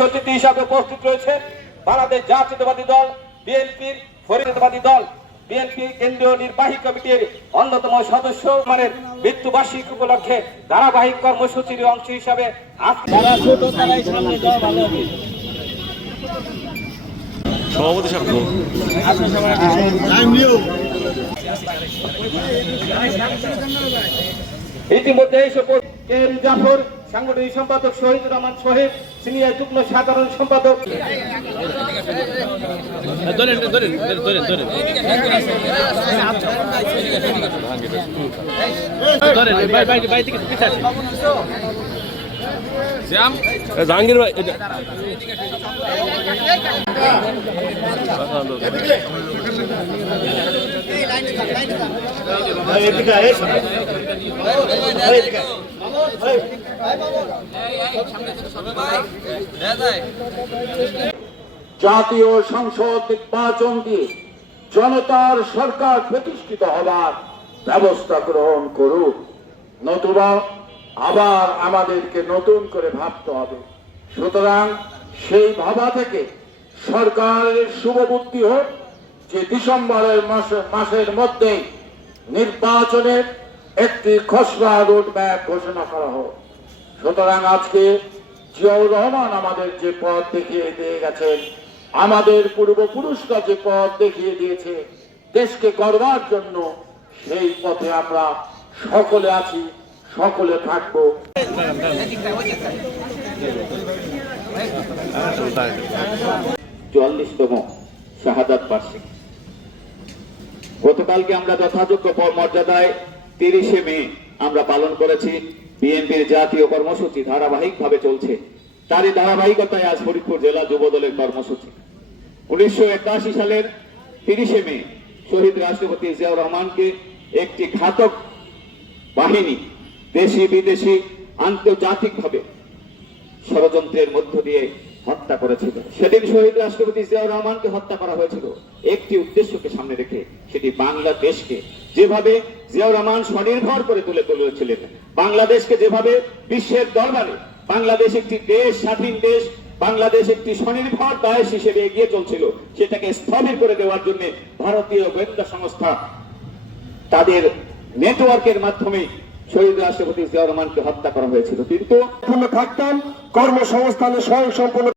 অতিথি হিসাবে উপস্থিত রয়েছে বাংলাদেশ জাতীয়তাবাদী দল বিএনপির ফরিদবাদী দল বিএনপি কেন্দ্রীয় নির্বাহী কমিটির অন্যতম সদস্য মানের মৃত্যুবার্ষিকী উপলক্ষে ধারাবাহিক কর্মসূচির অংশ হিসাবে সভাপতি সাহেব ইতিমধ্যে জাফর সাংগঠনিক সম্পাদক শহীদুর রহমান সোহেব সিনিয়র যুগ্ম সাধারণ সম্পাদক জাহাঙ্গীর ভাই জাতীয় সংসদ নির্বাচন দিয়ে জনতার সরকার প্রতিষ্ঠিত হবার ব্যবস্থা গ্রহণ করুক, নতুবা আবার আমাদেরকে নতুন করে ভাবতে হবে। সুতরাং সেই ভাবা থেকে সরকারের শুভবুদ্ধি হোক যে ডিসেম্বরের মাসের মধ্যে নির্বাচনের একটি খসড়া রোডম্যাপ ঘোষণা করা হোক। সুতরাং আজকে জিয়াউর রহমান আমাদের যে পথ দেখিয়ে দিয়ে গেছেন, আমাদের পূর্বপুরুষরা যে পথ দেখিয়ে দিয়েছে দেশকে গড়বার জন্য, সেই পথে আমরা সকলে আছি, সকলে থাকবো। 44তম শাহাদাত বার্ষিকী গতকালকে আমরা যথাযোগ্য মর্যাদায় 30শে মে আমরা পালন করেছি। বিএনপির জাতীয় কর্মসূচি ধারাবাহিকভাবে চলছে, তারই ধারাবাহিকতায় আজ ফরিদপুর জেলা যুব দলের কর্মসূচি। 1981 সালের 30শে মে শহীদ রাষ্ট্রপতি জিয়াউর রহমানকে একটি ঘাতক বাহিনী দেশি বিদেশি আন্তর্জাতিকভাবে ষড়যন্ত্রের মধ্য দিয়ে হত্যা করেছিল। সেদিন শহীদ রাষ্ট্রপতি জিয়াউর রহমানকে হত্যা করা হয়েছিল একটি উদ্দেশ্যকে সামনে রেখে, সেটি বাংলাদেশকে যেভাবে জিয়াউর রহমান স্বনির্ভর করে তুলে তুলেছিলেন, বাংলাদেশকে যেভাবে বিশ্বের দরবারে বাংলাদেশ একটি দেশ, স্বাধীন দেশ, বাংলাদেশ একটি স্বনির্ভর দেশ হিসেবে এগিয়ে চলছিল, সেটাকে স্থবির করে দেওয়ার জন্য ভারতীয় গোয়েন্দা সংস্থা তাদের নেটওয়ার্কের মাধ্যমে শহীদ রাষ্ট্রপতি জিয়াউর রহমানকে হত্যা করা হয়েছিল। কিন্তু থাকতাম কর্মসংস্থানে স্বয়ংসম্পূর্ণ